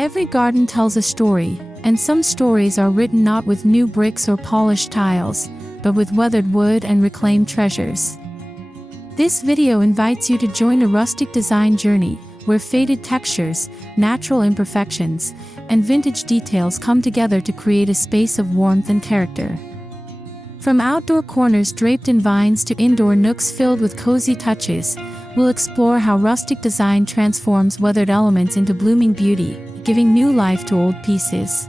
Every garden tells a story, and some stories are written not with new bricks or polished tiles, but with weathered wood and reclaimed treasures. This video invites you to join a rustic design journey, where faded textures, natural imperfections, and vintage details come together to create a space of warmth and character. From outdoor corners draped in vines to indoor nooks filled with cozy touches, we'll explore how rustic design transforms weathered elements into blooming beauty, giving new life to old pieces.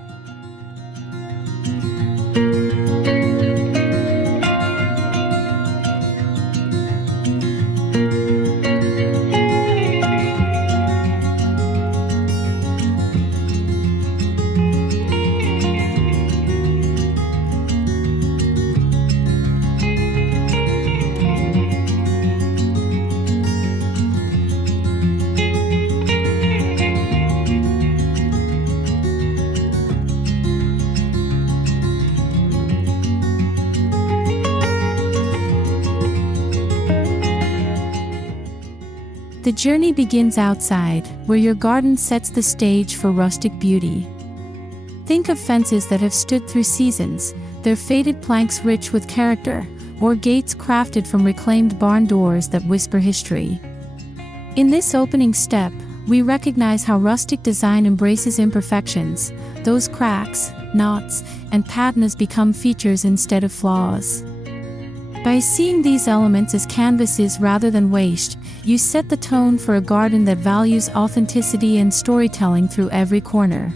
The journey begins outside, where your garden sets the stage for rustic beauty. Think of fences that have stood through seasons, their faded planks rich with character, or gates crafted from reclaimed barn doors that whisper history. In this opening step, we recognize how rustic design embraces imperfections. Those cracks, knots, and patinas become features instead of flaws. By seeing these elements as canvases rather than waste, you set the tone for a garden that values authenticity and storytelling through every corner.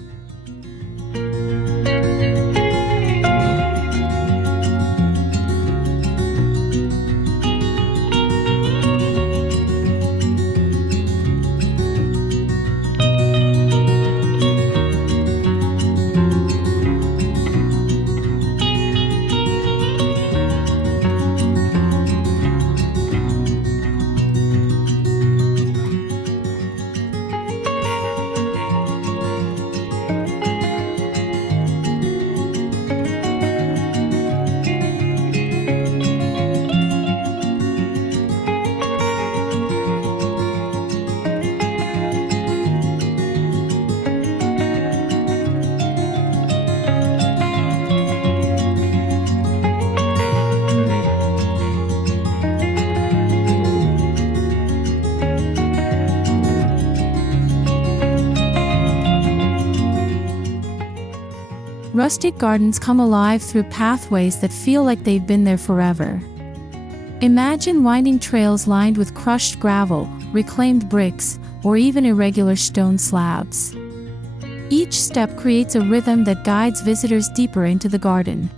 Rustic gardens come alive through pathways that feel like they've been there forever. Imagine winding trails lined with crushed gravel, reclaimed bricks, or even irregular stone slabs. Each step creates a rhythm that guides visitors deeper into the garden.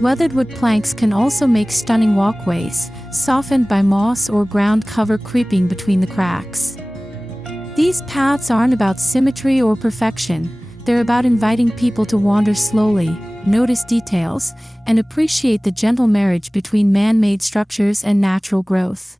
Weathered wood planks can also make stunning walkways, softened by moss or ground cover creeping between the cracks. These paths aren't about symmetry or perfection. They're about inviting people to wander slowly, notice details, and appreciate the gentle marriage between man-made structures and natural growth.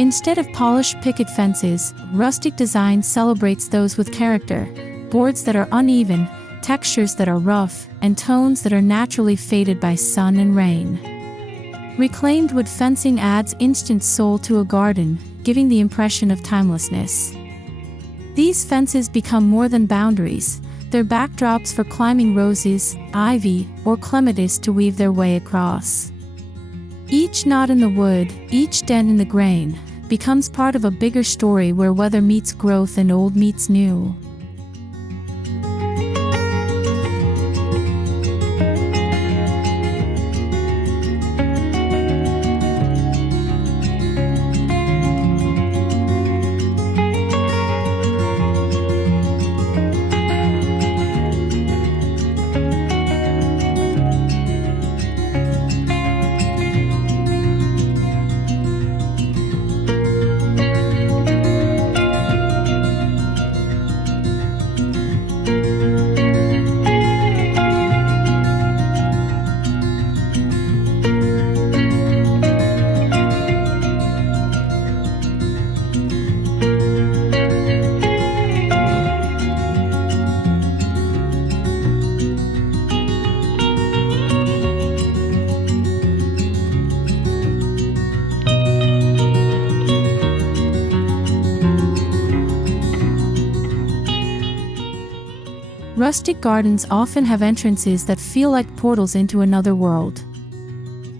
Instead of polished picket fences, rustic design celebrates those with character, boards that are uneven, textures that are rough, and tones that are naturally faded by sun and rain. Reclaimed wood fencing adds instant soul to a garden, giving the impression of timelessness. These fences become more than boundaries. They're backdrops for climbing roses, ivy, or clematis to weave their way across. Each knot in the wood, each dent in the grain, becomes part of a bigger story where weather meets growth and old meets new. Rustic gardens often have entrances that feel like portals into another world.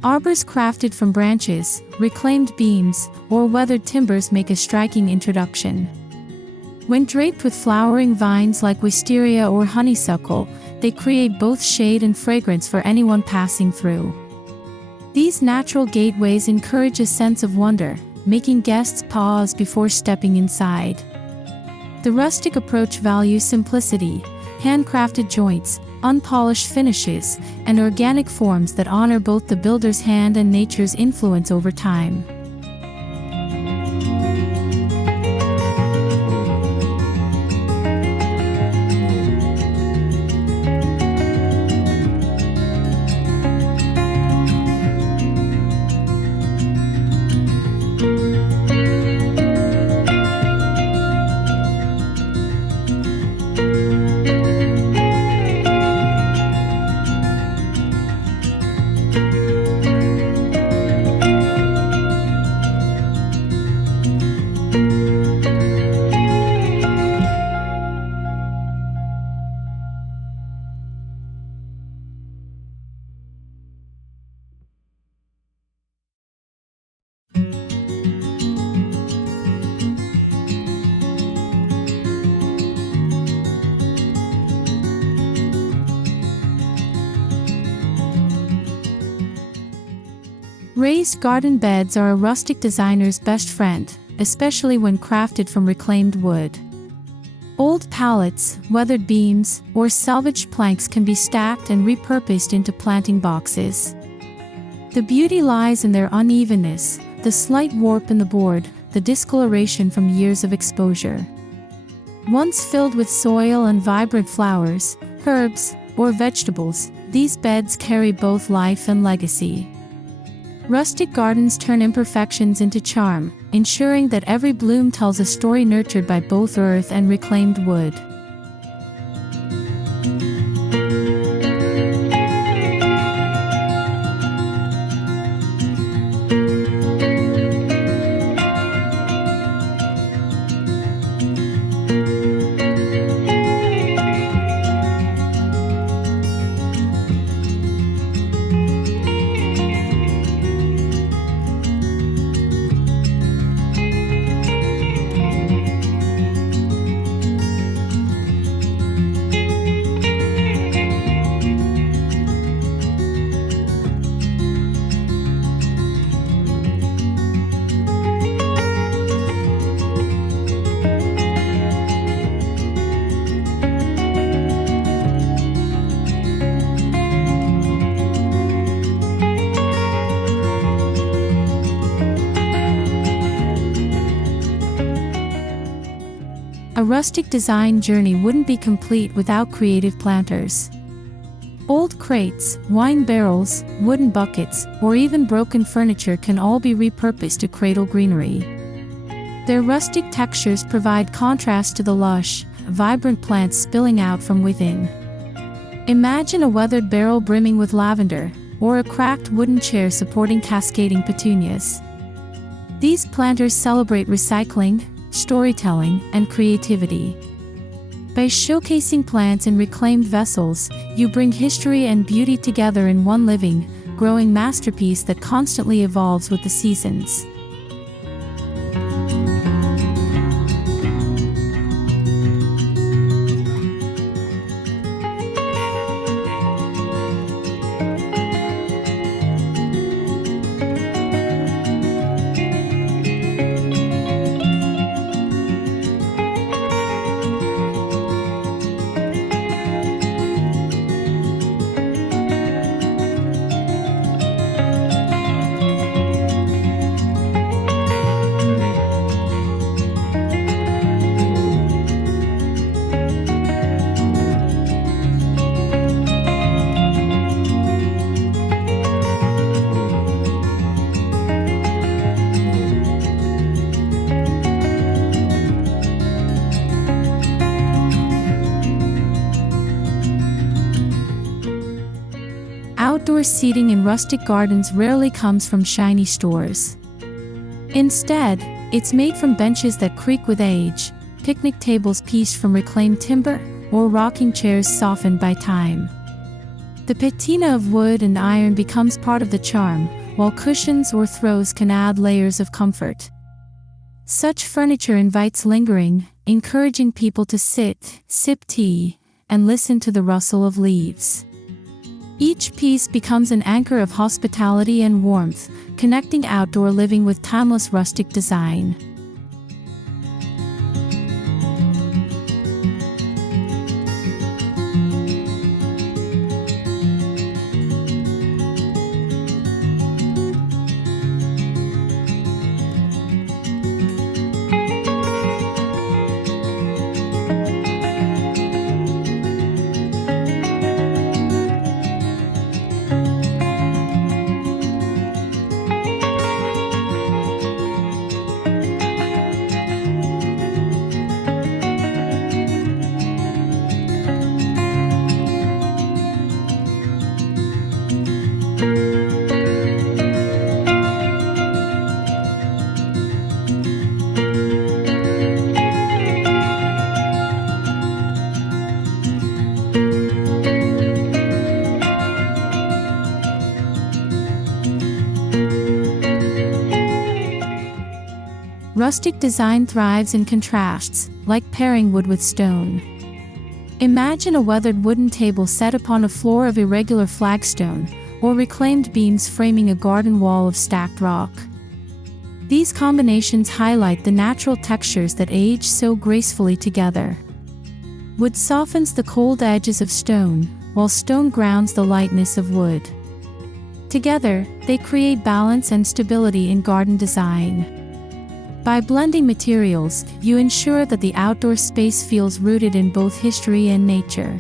Arbors crafted from branches, reclaimed beams, or weathered timbers make a striking introduction. When draped with flowering vines like wisteria or honeysuckle, they create both shade and fragrance for anyone passing through. These natural gateways encourage a sense of wonder, making guests pause before stepping inside. The rustic approach values simplicity, handcrafted joints, unpolished finishes, and organic forms that honor both the builder's hand and nature's influence over time. Raised garden beds are a rustic designer's best friend, especially when crafted from reclaimed wood. Old pallets, weathered beams, or salvaged planks can be stacked and repurposed into planting boxes. The beauty lies in their unevenness, the slight warp in the board, the discoloration from years of exposure. Once filled with soil and vibrant flowers, herbs, or vegetables, these beds carry both life and legacy. Rustic gardens turn imperfections into charm, ensuring that every bloom tells a story nurtured by both earth and reclaimed wood. A rustic design journey wouldn't be complete without creative planters. Old crates, wine barrels, wooden buckets, or even broken furniture can all be repurposed to cradle greenery. Their rustic textures provide contrast to the lush, vibrant plants spilling out from within. Imagine a weathered barrel brimming with lavender, or a cracked wooden chair supporting cascading petunias. These planters celebrate recycling, storytelling, and creativity. By showcasing plants in reclaimed vessels, you bring history and beauty together in one living, growing masterpiece that constantly evolves with the seasons. Outdoor seating in rustic gardens rarely comes from shiny stores. Instead, it's made from benches that creak with age, picnic tables pieced from reclaimed timber, or rocking chairs softened by time. The patina of wood and iron becomes part of the charm, while cushions or throws can add layers of comfort. Such furniture invites lingering, encouraging people to sit, sip tea, and listen to the rustle of leaves. Each piece becomes an anchor of hospitality and warmth, connecting outdoor living with timeless rustic design. Rustic design thrives in contrasts, like pairing wood with stone. Imagine a weathered wooden table set upon a floor of irregular flagstone, or reclaimed beams framing a garden wall of stacked rock. These combinations highlight the natural textures that age so gracefully together. Wood softens the cold edges of stone, while stone grounds the lightness of wood. Together, they create balance and stability in garden design. By blending materials, you ensure that the outdoor space feels rooted in both history and nature.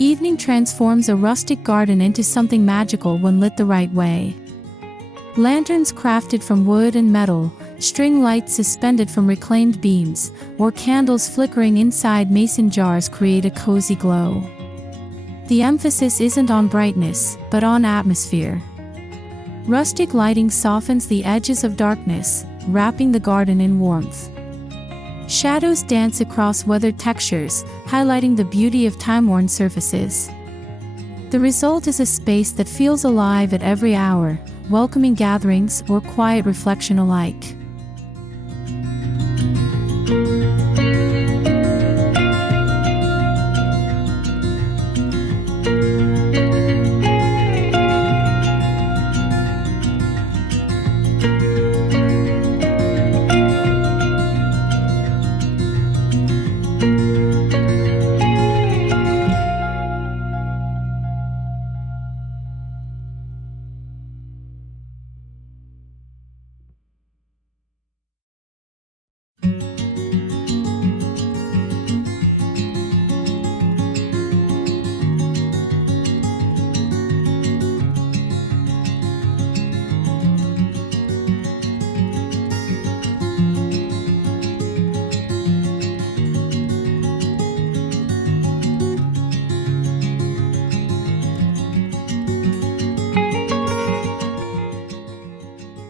Evening transforms a rustic garden into something magical when lit the right way. Lanterns crafted from wood and metal, string lights suspended from reclaimed beams, or candles flickering inside mason jars create a cozy glow. The emphasis isn't on brightness, but on atmosphere. Rustic lighting softens the edges of darkness, wrapping the garden in warmth. Shadows dance across weathered textures, highlighting the beauty of time-worn surfaces. The result is a space that feels alive at every hour, welcoming gatherings or quiet reflection alike.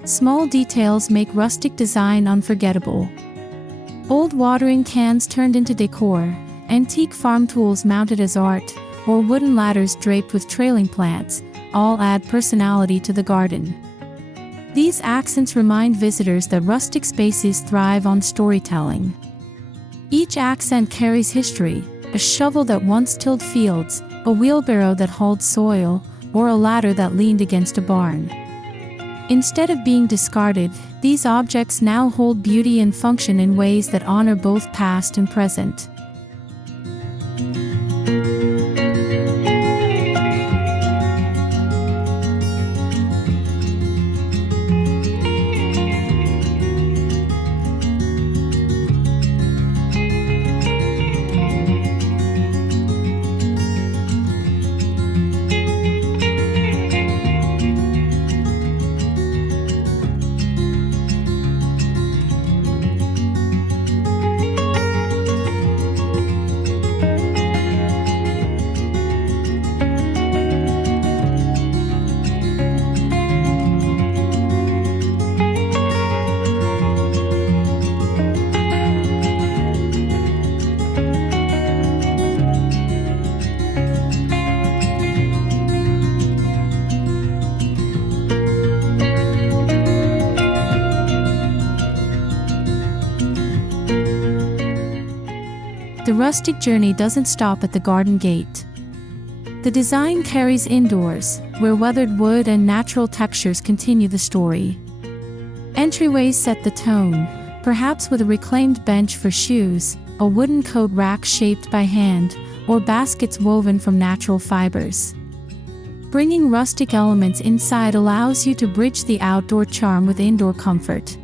Small details make rustic design unforgettable. Old watering cans turned into decor, antique farm tools mounted as art, or wooden ladders draped with trailing plants, all add personality to the garden. These accents remind visitors that rustic spaces thrive on storytelling. Each accent carries history, a shovel that once tilled fields, a wheelbarrow that hauled soil, or a ladder that leaned against a barn. Instead of being discarded, these objects now hold beauty and function in ways that honor both past and present. The rustic journey doesn't stop at the garden gate. The design carries indoors, where weathered wood and natural textures continue the story. Entryways set the tone, perhaps with a reclaimed bench for shoes, a wooden coat rack shaped by hand, or baskets woven from natural fibers. Bringing rustic elements inside allows you to bridge the outdoor charm with indoor comfort.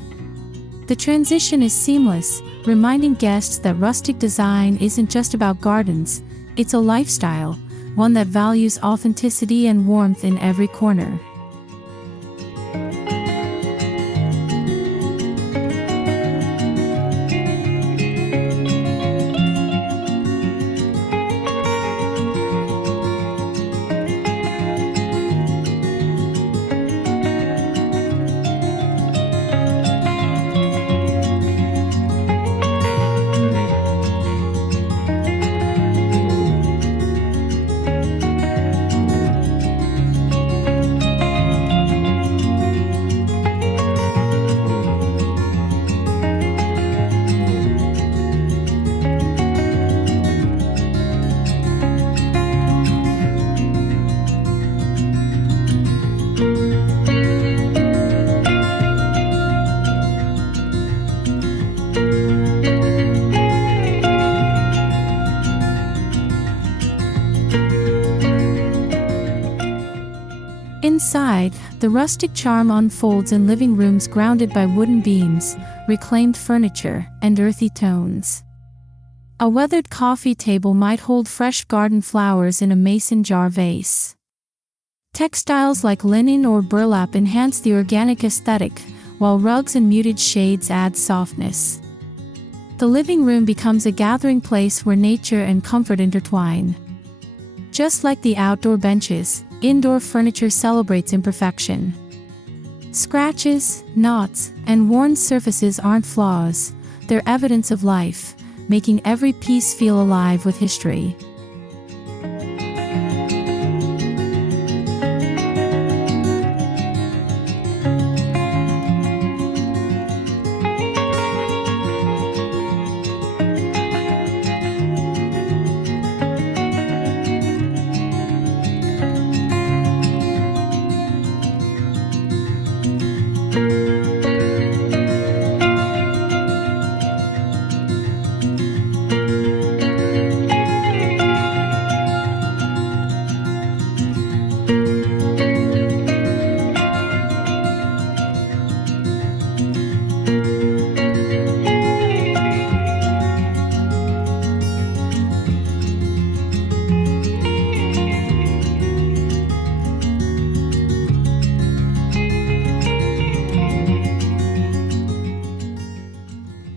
The transition is seamless, reminding guests that rustic design isn't just about gardens, it's a lifestyle, one that values authenticity and warmth in every corner. Inside, the rustic charm unfolds in living rooms grounded by wooden beams, reclaimed furniture, and earthy tones. A weathered coffee table might hold fresh garden flowers in a mason jar vase. Textiles like linen or burlap enhance the organic aesthetic, while rugs and muted shades add softness. The living room becomes a gathering place where nature and comfort intertwine. Just like the outdoor benches, indoor furniture celebrates imperfection. Scratches, knots, and worn surfaces aren't flaws, they're evidence of life, making every piece feel alive with history.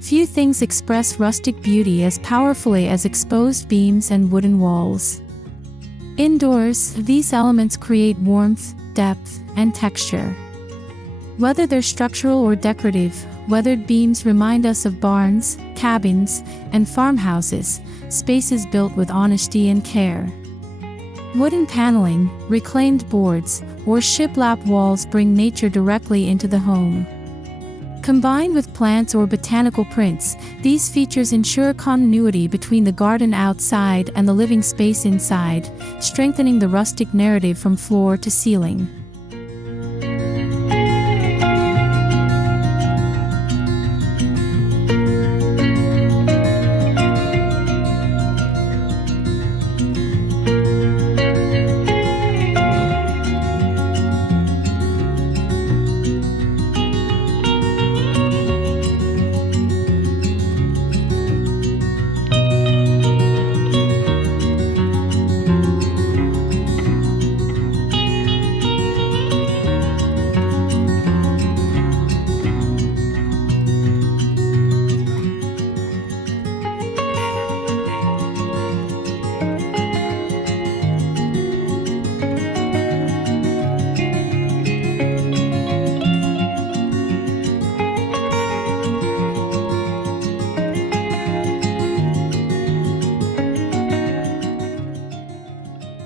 Few things express rustic beauty as powerfully as exposed beams and wooden walls. Indoors, these elements create warmth, depth, and texture. Whether they're structural or decorative, weathered beams remind us of barns, cabins, and farmhouses, spaces built with honesty and care. Wooden paneling, reclaimed boards, or shiplap walls bring nature directly into the home. Combined with plants or botanical prints, these features ensure continuity between the garden outside and the living space inside, strengthening the rustic narrative from floor to ceiling.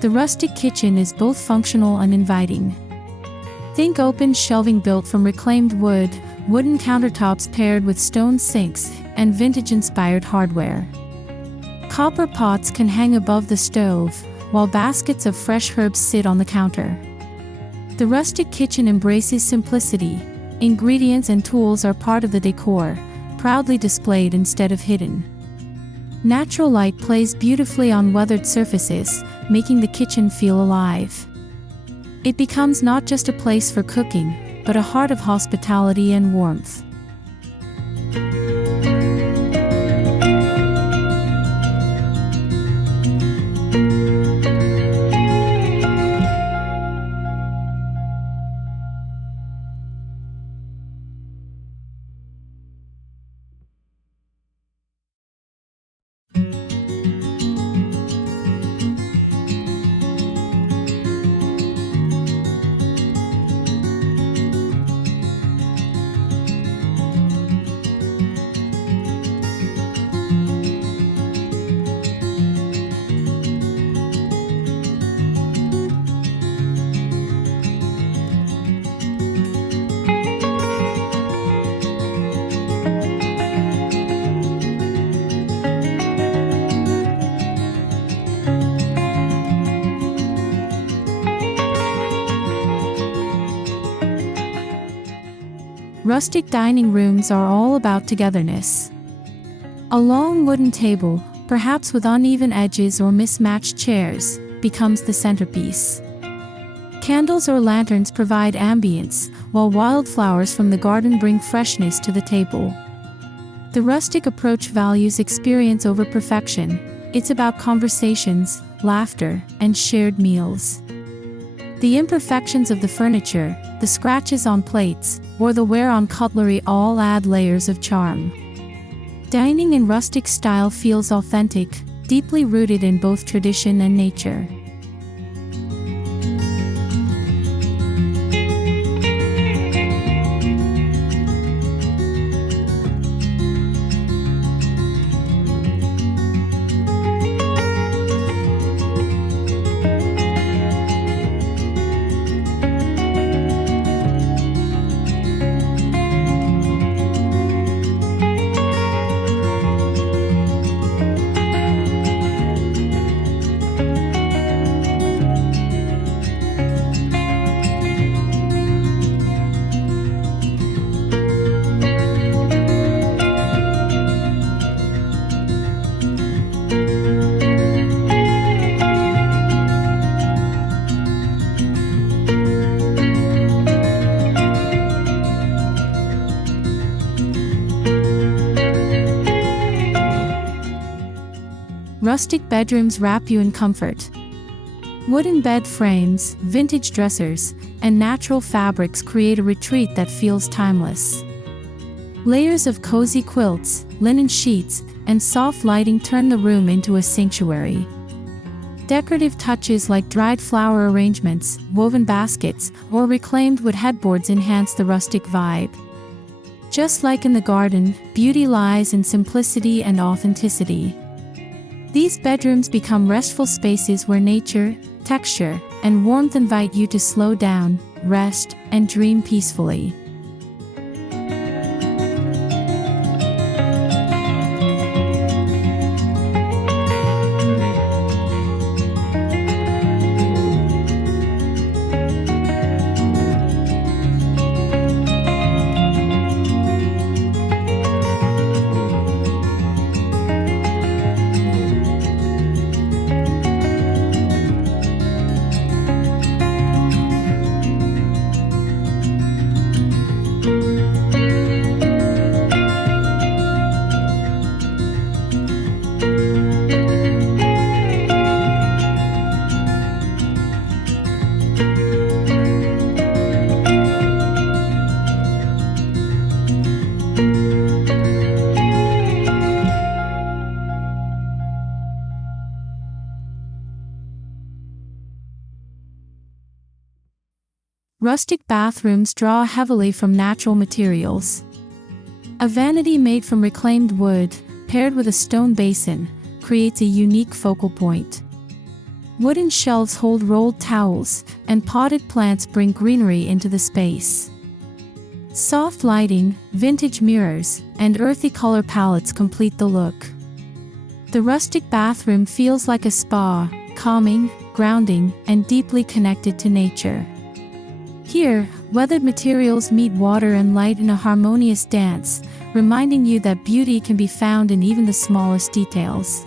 The rustic kitchen is both functional and inviting. Think open shelving built from reclaimed wood, wooden countertops paired with stone sinks, and vintage-inspired hardware. Copper pots can hang above the stove, while baskets of fresh herbs sit on the counter. The rustic kitchen embraces simplicity. Ingredients and tools are part of the decor, proudly displayed instead of hidden. Natural light plays beautifully on weathered surfaces, making the kitchen feel alive. It becomes not just a place for cooking, but a heart of hospitality and warmth. Rustic dining rooms are all about togetherness. A long wooden table, perhaps with uneven edges or mismatched chairs, becomes the centerpiece. Candles or lanterns provide ambience, while wildflowers from the garden bring freshness to the table. The rustic approach values experience over perfection. It's about conversations, laughter, and shared meals. The imperfections of the furniture, the scratches on plates, or the wear on cutlery all add layers of charm. Dining in rustic style feels authentic, deeply rooted in both tradition and nature. Rustic bedrooms wrap you in comfort. Wooden bed frames, vintage dressers, and natural fabrics create a retreat that feels timeless. Layers of cozy quilts, linen sheets, and soft lighting turn the room into a sanctuary. Decorative touches like dried flower arrangements, woven baskets, or reclaimed wood headboards enhance the rustic vibe. Just like in the garden, beauty lies in simplicity and authenticity. These bedrooms become restful spaces where nature, texture, and warmth invite you to slow down, rest, and dream peacefully. Rustic bathrooms draw heavily from natural materials. A vanity made from reclaimed wood, paired with a stone basin, creates a unique focal point. Wooden shelves hold rolled towels, and potted plants bring greenery into the space. Soft lighting, vintage mirrors, and earthy color palettes complete the look. The rustic bathroom feels like a spa, calming, grounding, and deeply connected to nature. Here, weathered materials meet water and light in a harmonious dance, reminding you that beauty can be found in even the smallest details.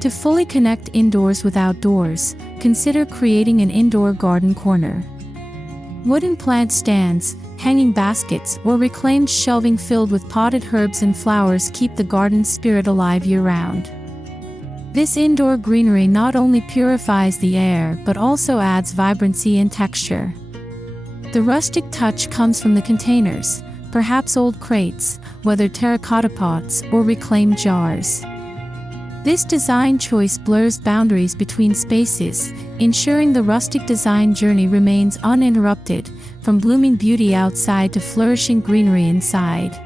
To fully connect indoors with outdoors, consider creating an indoor garden corner. Wooden plant stands, hanging baskets, or reclaimed shelving filled with potted herbs and flowers keep the garden spirit alive year-round. This indoor greenery not only purifies the air but also adds vibrancy and texture. The rustic touch comes from the containers, perhaps old crates, whether terracotta pots or reclaimed jars. This design choice blurs boundaries between spaces, ensuring the rustic design journey remains uninterrupted, from blooming beauty outside to flourishing greenery inside.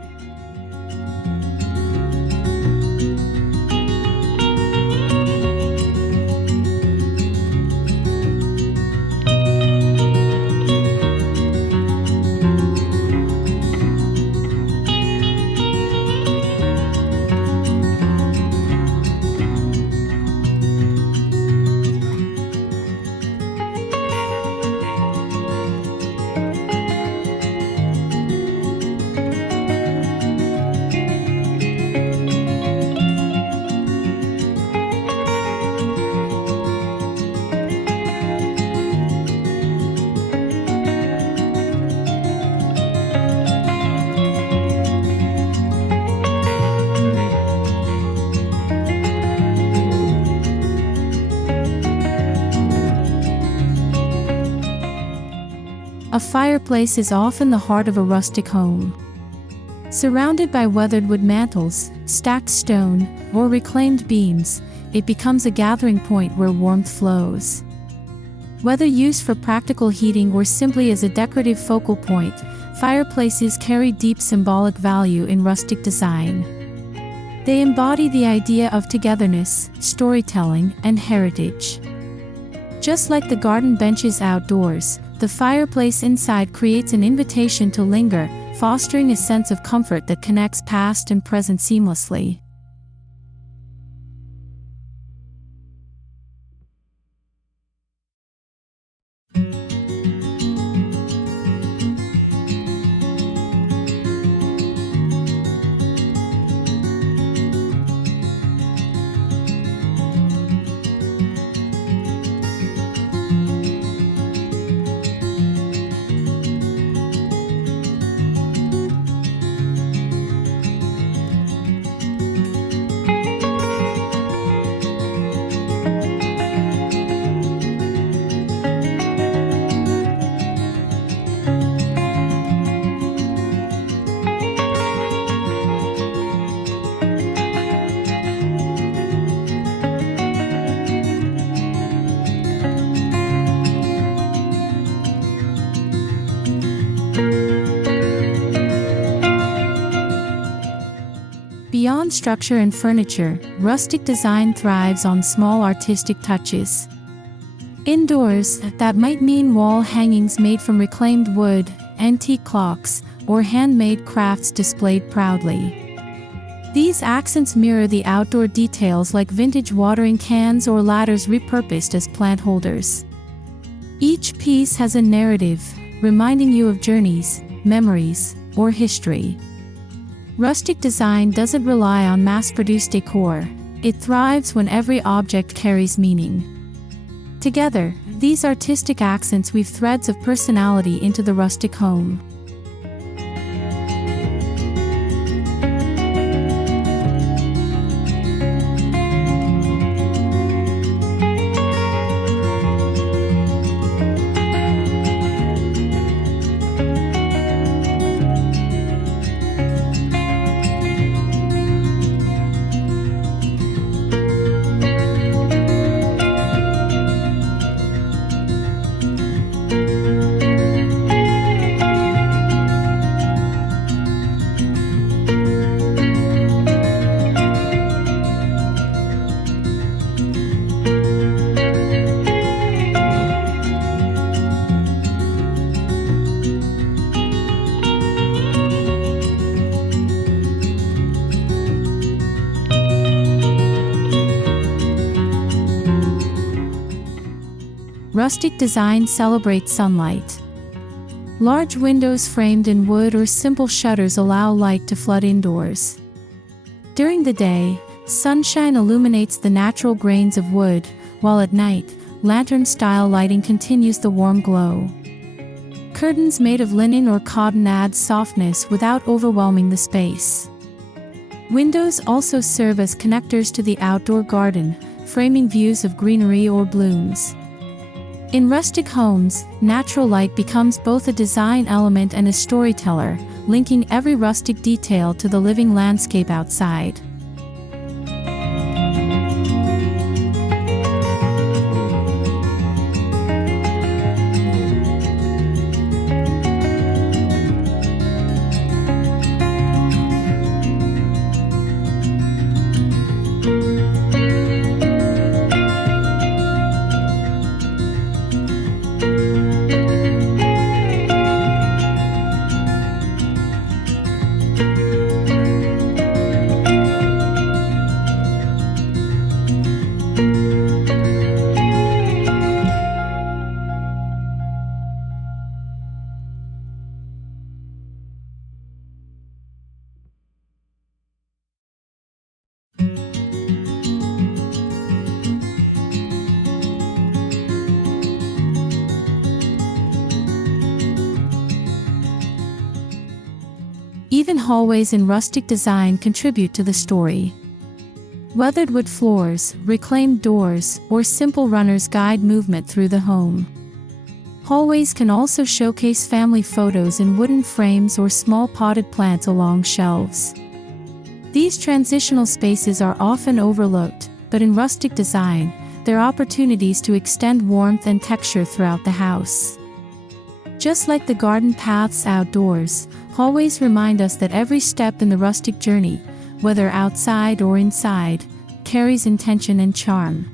A fireplace is often the heart of a rustic home. Surrounded by weathered wood mantles, stacked stone, or reclaimed beams, it becomes a gathering point where warmth flows. Whether used for practical heating or simply as a decorative focal point, fireplaces carry deep symbolic value in rustic design. They embody the idea of togetherness, storytelling, and heritage. Just like the garden benches outdoors, the fireplace inside creates an invitation to linger, fostering a sense of comfort that connects past and present seamlessly. Beyond structure and furniture, rustic design thrives on small artistic touches. Indoors, that might mean wall hangings made from reclaimed wood, antique clocks, or handmade crafts displayed proudly. These accents mirror the outdoor details like vintage watering cans or ladders repurposed as plant holders. Each piece has a narrative, reminding you of journeys, memories, or history. Rustic design doesn't rely on mass-produced decor. It thrives when every object carries meaning. Together, these artistic accents weave threads of personality into the rustic home. Rustic design celebrates sunlight. Large windows framed in wood or simple shutters allow light to flood indoors. During the day, sunshine illuminates the natural grains of wood, while at night, lantern-style lighting continues the warm glow. Curtains made of linen or cotton add softness without overwhelming the space. Windows also serve as connectors to the outdoor garden, framing views of greenery or blooms. In rustic homes, natural light becomes both a design element and a storyteller, linking every rustic detail to the living landscape outside. Even hallways in rustic design contribute to the story. Weathered wood floors, reclaimed doors, or simple runners guide movement through the home. Hallways can also showcase family photos in wooden frames or small potted plants along shelves. These transitional spaces are often overlooked, but in rustic design, they're opportunities to extend warmth and texture throughout the house. Just like the garden paths outdoors, hallways remind us that every step in the rustic journey, whether outside or inside, carries intention and charm.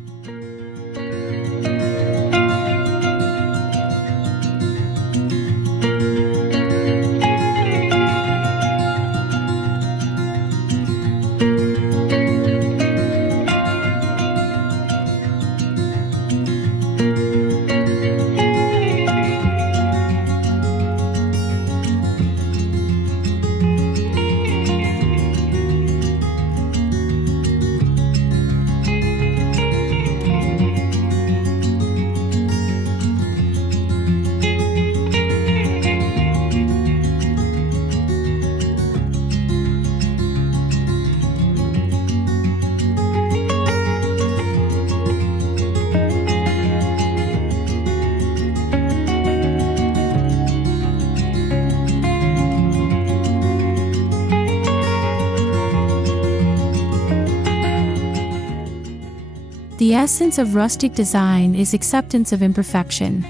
The essence of rustic design is acceptance of imperfection.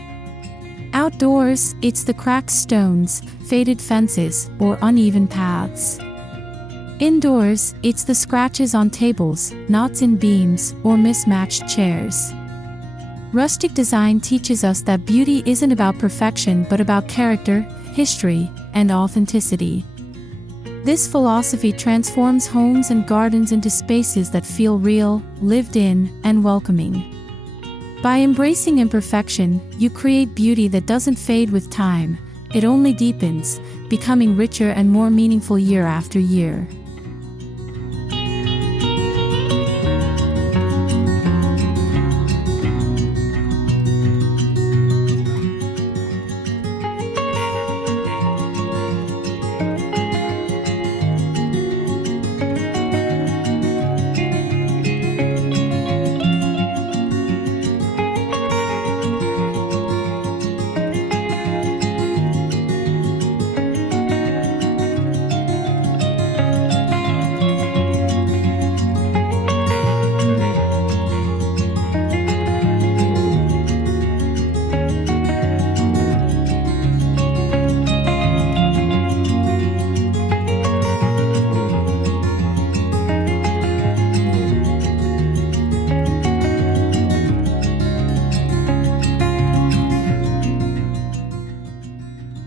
Outdoors, it's the cracked stones, faded fences, or uneven paths. Indoors, it's the scratches on tables, knots in beams, or mismatched chairs. Rustic design teaches us that beauty isn't about perfection but about character, history, and authenticity. This philosophy transforms homes and gardens into spaces that feel real, lived in, and welcoming. By embracing imperfection, you create beauty that doesn't fade with time, it only deepens, becoming richer and more meaningful year after year.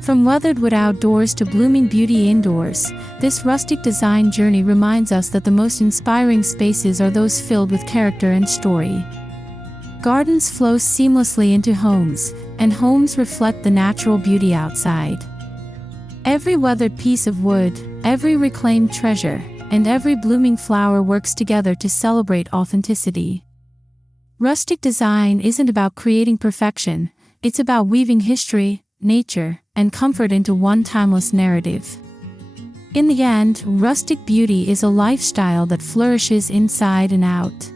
From weathered wood outdoors to blooming beauty indoors, this rustic design journey reminds us that the most inspiring spaces are those filled with character and story. Gardens flow seamlessly into homes, and homes reflect the natural beauty outside. Every weathered piece of wood, every reclaimed treasure, and every blooming flower works together to celebrate authenticity. Rustic design isn't about creating perfection, it's about weaving history, nature, and comfort into one timeless narrative. In the end, rustic beauty is a lifestyle that flourishes inside and out.